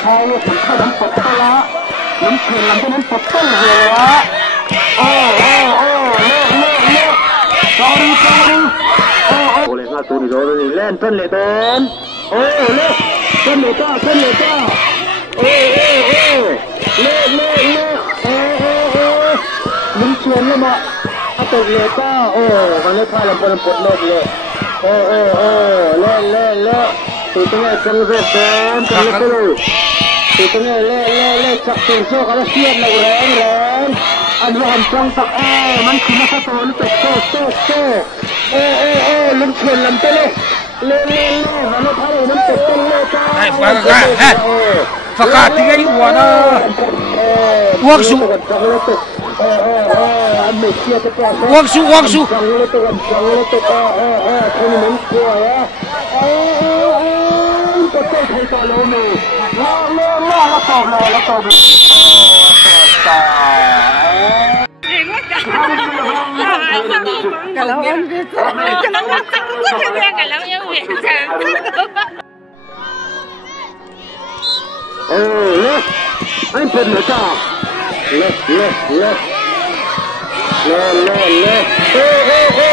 เขาผมเข้าน้ำตกไปละน้ำเค็มหลังจากนั้นตกต้นหัวโอ้เล่สอรี่เลยมาตูนี่โดนนี่เล่นต้นเลยต้นโอ้เล่ต้นเลยจ้าโอ้เล่น้ำเค็มเลยมาตกเลยจ้าโอ้มันเลยพาเราไปปวดเล็บเลยโอ้เล่ตีตรงนี้จังเรียบเดินจังเรียบเลยตีตรงนี้เล่จับตีนโซ่กันแล้วเสียบเลยแรงอันนี้อันจังสักมันคือมาสักตัวนี่ตกโซ่ลุงเขียนลำเต้เลยเล่มันเลยพาเราน้ำตกต้นเล่จ้าfakkat tiga di wana waksu kalau on gitu kalau yang biasa anh phân nữa cho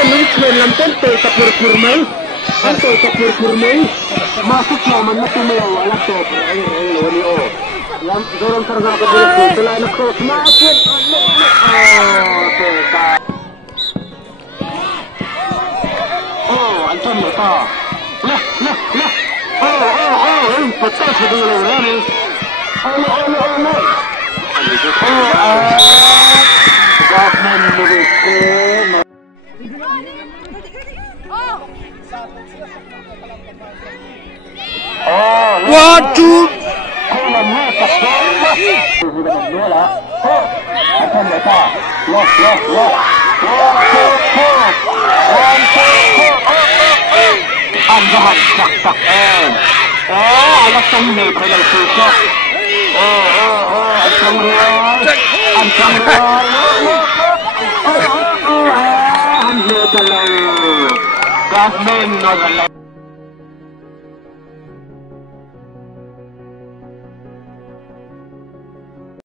mình chuyển làm tên tệ tập đượckur mấy anh tệ tập được kur mấy masuk zaman itu mewah lah tuh ini yang dorong kerja ke dulu selain itu semakin antum nữa to betul sebenarnya ini waduh Anjahan cak alasan ni kalau susah ancang real gasmen no